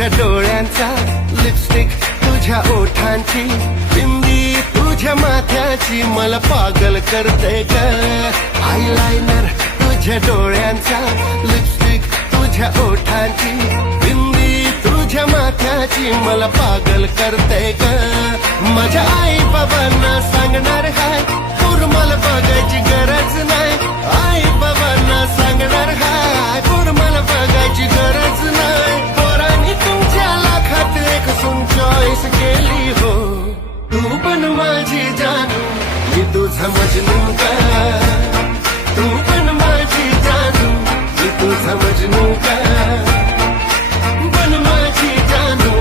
तुझ्या डोळ्यांचा लिपस्टिक तुझ्या ओठांची बिंदी तुझ्या माथ्याची मला पागल करते ग. आयलायनर तुझ्या डोळ्यांचा लिपस्टिक तुझ्या ओठांची बिंदी तुझ्या माथ्याची मला पागल करते ग. माझ्या आई बाबांना सांगणार हाय तुझा मजनू का तू पण माझी जानू मी तुझा मजनू का पण माझी जानू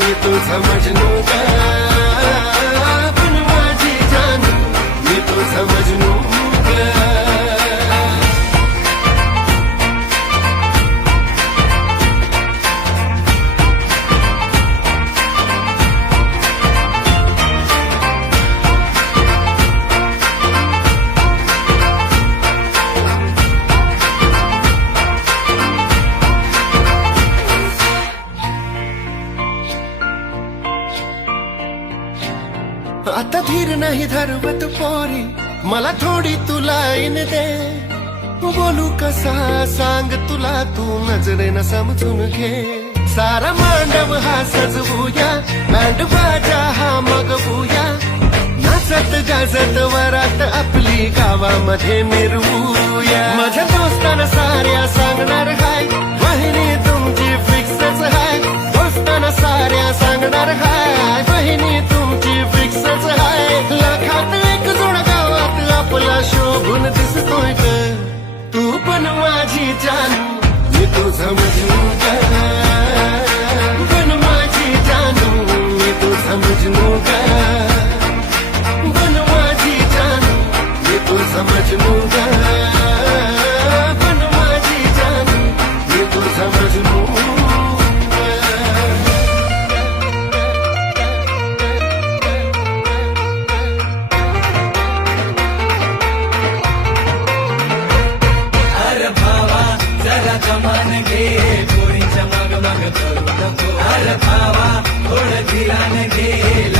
मी तुझा मजनू का पण माझी जानू मी तुझा आता धीर नाही धरवत पोरी. मला थोडी तुला इन दे. बोलू कसा सांग तुला तू नजरेनं समजून घे. सारा मांडव हा सजवूया बँड बाजा हा मग नाचत गाजत वरात आपली गावामध्ये मिरवूया. माझ्या दोस्ताना साऱ्या सांगणार काय बहिणी पण माझी जानू मी तुझा मजनू भावा थोडं दिलाने घे